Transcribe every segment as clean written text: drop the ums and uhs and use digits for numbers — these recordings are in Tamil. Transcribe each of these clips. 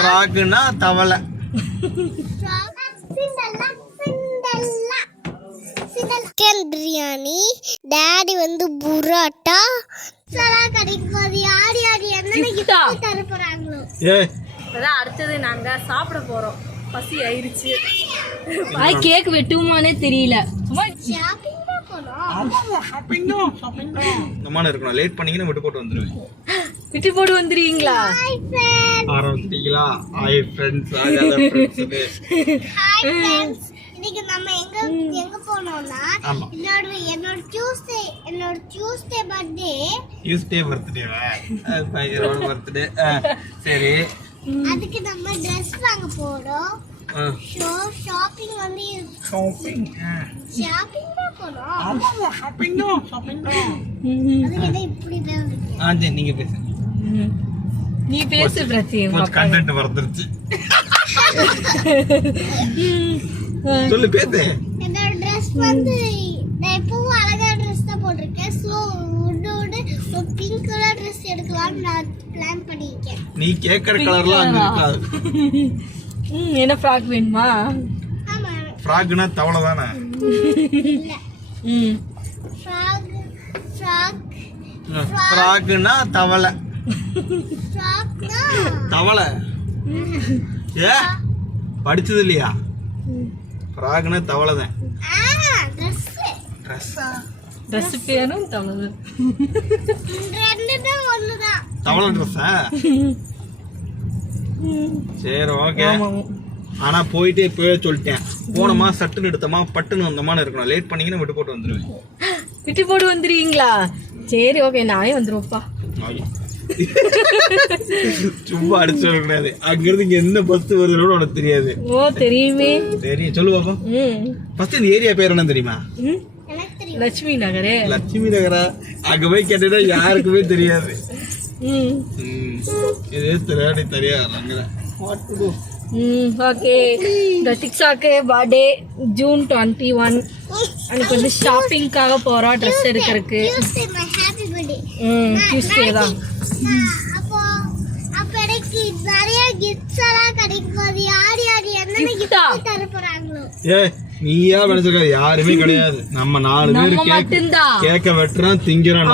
ஃப்ராக்னா தவளை. சிக்கன் பிரியாணி, டாடி வந்து புரோட்டா கிடைக்கும். யார் யார் என்ன தர போறாங்களோ. அதான் அடுத்தது நாங்க சாப்பிட போறோம். பசி ஆயிருச்சு. கேக் வெட்டுமானே தெரியல. லேட் பண்ணீங்கன்னா விட்டு போட்டு வந்துருவேன். விட்டு போட்டு வந்துருவீங்களா? ஆரம்பிச்சிட்டீங்களா? Hi friends. இன்னைக்கு நம்ம எங்க போனோம்னா என்னோட டியூஸ்டே பர்த்டே. சரி, அதுக்கு நம்ம Dress வாங்க போறோம். ஷாப்பிங் வந்து ஷாப்பிங் தான் போறோம். அதுக்கு இப்படி தான் நீங்க பேசுங்க. நீ பேசு பிரதி. கொஞ்சம் கண்டென்ட் வரதுச்சு. சொல்லு பேசு. என்னோட Dress வந்து நான் எப்பவும் அழகா Dress தான் போட்டிருக்கேன். சோ உன்னோட ஒரு பிங்க் கலர் Dress எடுக்கலாம்னு நான் பிளான் பண்ணிருக்கேன். நீ கேக்குற கலர்லாம் அங்க இருக்காது. என்ன ஃப்ராக் வேணுமா? ஆமா, ஃப்ராக்னா தவளை தானே? இல்ல. ஃப்ராக்னா தவளை. ஃப்ராக்னா தவளை. ஏ படிச்சது இல்லையா? ஃப்ராக்னா தவளை தான். Dress பேரும் தவளை. ரெண்டுமே ஒண்ணுதான். தவளை ட்ரெஸ்ஸா? சரி, ஓகே. ஆனா போயிட்டு இப்பவே சொல்லிட்டேன். போனமா சட்டுன்னு எடுத்தமா பட்டுன்னு வந்தமான்னு இருக்கணும். லேட் பண்ணீங்கன்னா விட்டு போட்டு வந்துருவேன். விட்டு போட்டு வந்துருவீங்களா? சரி, ஓகே, நானே வந்துருவோப்பா. சும்மா அடிச்சு சொல்லக்கூடாது. அங்க இருந்து இங்க என்ன பஸ் வருதுன்னு உனக்கு தெரியாது. ஓ, தெரியுமே. தெரியும், சொல்லு பாப்பா. ஃபர்ஸ்ட் இந்த ஏரியா பேர் என்ன தெரியுமா? லட்சுமி நகரே. லட்சுமி நகரா? அங்க போய் கேட்டா யாருக்குமே தெரியாது. இதே தெரியாடி தெரியாது. ஓகே, ரத்திக்ஷாக்கு பர்த்டே June 21. அன்னைக்கு வந்து ஷாப்பிங்காக போறோம் ட்ரெஸ் எடுக்கிறதுக்கு. டியூஸ்டே தான். அப்ப எனக்கு நிறைய கிஃப்ட்ஸ் எல்லாம் கிடைக்கும். யார் யார் என்ன கிஃப்ட் தர போறாங்களோ. நீயா நினைச்சிருக்க? யாருமே கிடையாது. நம்ம 4 பேரு கேக்க வெட்டுறோம், திங்கிறோம்,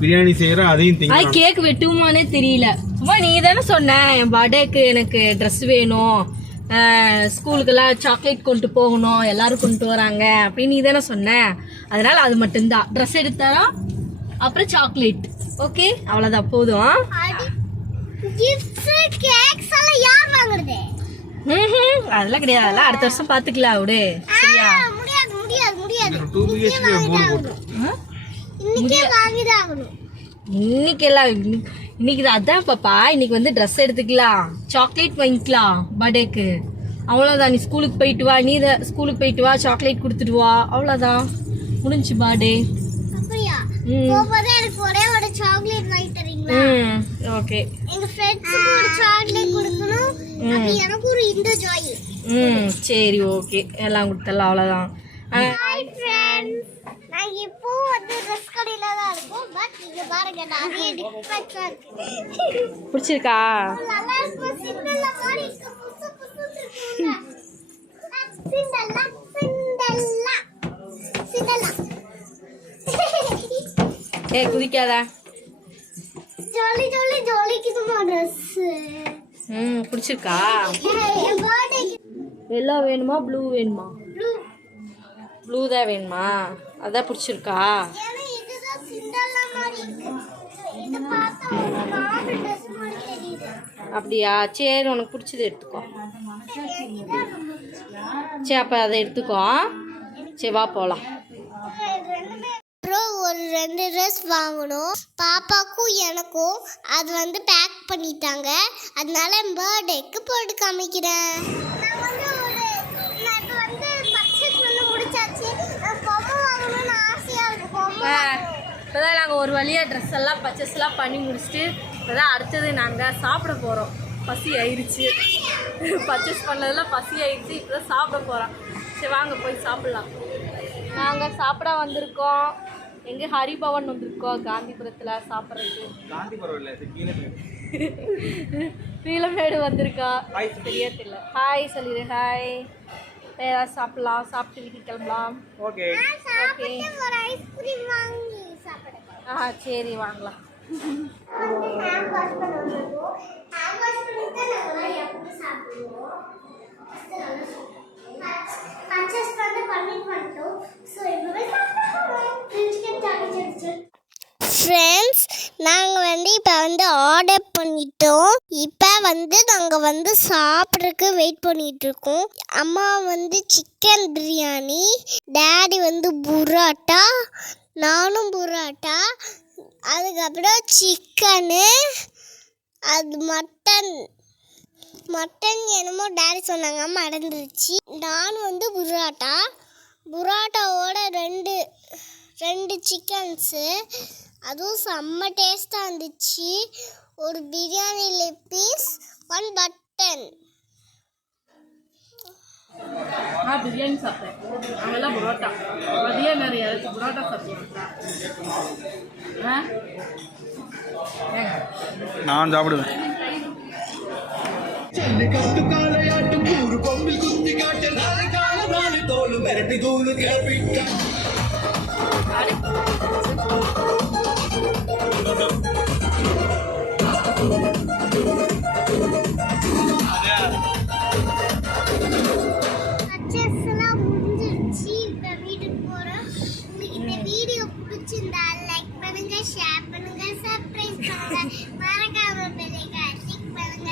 பிரியாணி செய்யறோம், அதையும் திங்கிறோம். கேக் வெட்டுமானே தெரியல. சும்மா நீ தானே சொன்ன என் பர்த்டேக்கு எனக்கு ட்ரெஸ் வேணும், ஸ்கூலுக்கெல்லாம் சாக்லேட் கொண்டு போகணும், எல்லாரும் கொண்டு வராங்க அப்படின்னு நீ தானே சொன்ன. அதனால அது மட்டும்தான். ட்ரெஸ் எடுத்தாரா, அப்புறம் சாக்லேட். ஓகே, அவ்வளவுதான், போதும். கிஃப்ட்ஸ் கேக்ஸ் எல்லாம் யார் வாங்குறது? அதெல்லாம் கிடையாது. அதெல்லாம் அடுத்த வருஷம் பாத்துக்கலாம். விடு, சரியா? முடியாது முடியாது முடியாது. இன்னைக்கு எல்லாம் இன்னைக்கு அதான் பாப்பா. இன்னைக்கு வந்து ட்ரெஸ் எடுத்துக்கலாம், சாக்லேட் வாங்கிக்கலாம் பர்த்டேக்கு. அவ்வளவுதான். நீ ஸ்கூலுக்கு போயிட்டு வா. நீ ஸ்கூலுக்கு போயிட்டு வா, சாக்லேட் கொடுத்துட்டு வா. அவ்வளவுதான், முடிஞ்சு பர்த்டே. அப்படியா? போகும்போது எனக்கு ஒரே ஒரு சாக்லேட் வாங்கி தரீங்களா? ஓகே. எங்க ஃப்ரெண்ட்ஸ்க்கு ஒரு சாக்லேட் கொடுக்கணும். அப்ப எனக்கு ஒரு இந்த ஜாய். சரி, ஓகே, எல்லாம் கொடுத்தலாம். அவ்வளவுதான். Hi friends. நான் இப்போ வந்து Dress கடையில தான் இருக்கோம். பட் இங்க பாருங்க, நிறைய டிஃபரென்ட்டா இருக்கு. பிடிச்சிருக்கா? நல்லா இருக்கு. சிண்டல்ல மாதிரி இருக்கு. புசு புசு இருக்குங்க. சிண்டல்ல சிண்டல்ல சிண்டல்ல. குதிக்காத. ஜாலி ஜாலி ஜாலிக்குதுமா Dress. பிடிச்சிருக்கா? என் பர்த்டேக்கு எல்லோ வேணுமா, ப்ளூ வேணுமா? ப்ளூ தான் வேணுமா? அதான் பிடிச்சிருக்கா? ஏன்னா இதுதான் சிண்டல்ல மாதிரி இருக்கு. இது பார்த்தா ஒரு நார்மல் Dress மாதிரி தெரியுது. அப்படியா? சரி, உனக்கு பிடிச்சது எடுத்துக்கோ. சரி, அப்போ அதை எடுத்துக்கோ. சரி, வா போகலாம். ஒரு 2 Dress வாங்கணும், பாப்பாக்கும் எனக்கும். அது வந்து பேக் பண்ணிட்டாங்க. அதனால என் பர்த்டேக்கு போட்டு காமிக்கிறேன். நான் வந்து பர்ச்சேஸ் பண்ண முடிச்சாச்சு. பொம்மை வாங்கணும்னு ஆசையா இருக்கு. இப்போதான் நாங்கள் ஒரு வழியாக ட்ரெஸ் எல்லாம் பர்ச்சேஸ்லாம் பண்ணி முடிச்சுட்டு இப்போதான் அடுத்தது நாங்கள் சாப்பிட போகிறோம். பசி ஆயிடுச்சு. பர்ச்சேஸ் பண்ணதெல்லாம் பசி ஆயிடுச்சு. இப்போ தான் சாப்பிட போகிறோம். சரி, வாங்க போய் சாப்பிட்லாம். நாங்கள் சாப்பிட வந்திருக்கோம். எங்கே ஹரிபவன் வந்திருக்கோம், காந்திபுரத்தில் சாப்பிட்றதுக்கு. காந்திபுரம் இல்லை, பீலமேடு வந்திருக்கா சரியா தெரியல. ஹாய் சொல்லிடு. ஹாய். ஏதாவது சாப்பிடலாம், சாப்பிட்டு வீட்டுக்கு கிளம்பலாம். Okay okay. ஒரு ஐஸ்கிரீம் வாங்கி சாப்பிடுங்க. சரி வாங்கலாம். ஹேண்ட் வாஷ் பண்ண வந்திருக்கோம். ஹேண்ட் வாஷ் பண்ணிட்டு நாங்கள் எப்படி சாப்பிடுவோம். பர்ச்சேஸ் பண்ணிட்டோம். ஸோ இப்போவே ஃப்ரெண்ட்ஸ், நாங்கள் இப்போ ஆர்டர் பண்ணிட்டோம். இப்போ நாங்கள் சாப்பிட்றதுக்கு வெயிட் பண்ணிகிட்ருக்கோம். அம்மா சிக்கன் பிரியாணி, டேடி புரோட்டா, நானும் புரோட்டா, அதுக்கப்புறம் சிக்கனு, அது மட்டன் என்னமோ டேடி சொன்னாங்க, மறந்துருச்சு. நானும் புரோட்டாவோட ரெண்டு சிக்கன்ஸு, அதுவும் செம்ம டேஸ்ட்டாக இருந்துச்சு. ஒரு பிரியாணி லெக் பீஸ், 1 பட்டன். பிரியாணி சாப்பிட்டேன். அவெல்லாம் புரோட்டா. மதியம் வேறு யாராச்சும் புரோட்டா சாப்பிடுவாங்க. நான் சாப்பிடுவேன். பர்ச்சேஸ்லாம் முடிஞ்சிருச்சு. இப்போ வீட்டுக்கு போகிறோம். உங்களுக்கு இந்த வீடியோ பிடிச்சிருந்தா லைக் பண்ணுங்க, ஷேர் பண்ணுங்க, சப்ஸ்கிரைப் பண்ணுங்க, மறக்காம பெல் ஐகானை கிளிக் பண்ணுங்க.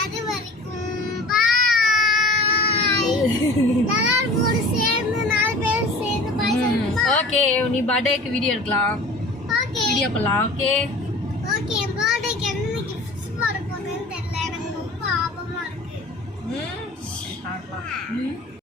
அது வரைக்கும் பாய். எல்லாரும் சேர்ந்து 4 பேர் சேர்ந்து பாய் சொல்லுங்க. ஓகே, நீ பர்த்டேக்கு வீடியோ எடுக்கலாம். ஓகே வீடியோ பண்ணலாம். Okay okay. பர்த்டேக்கு என்ன கிஃப்ட்ஸ் போட போறேன்னு தெரியல. எனக்கு ரொம்ப ஆபமா இருக்கு. பார்க்கலாம்.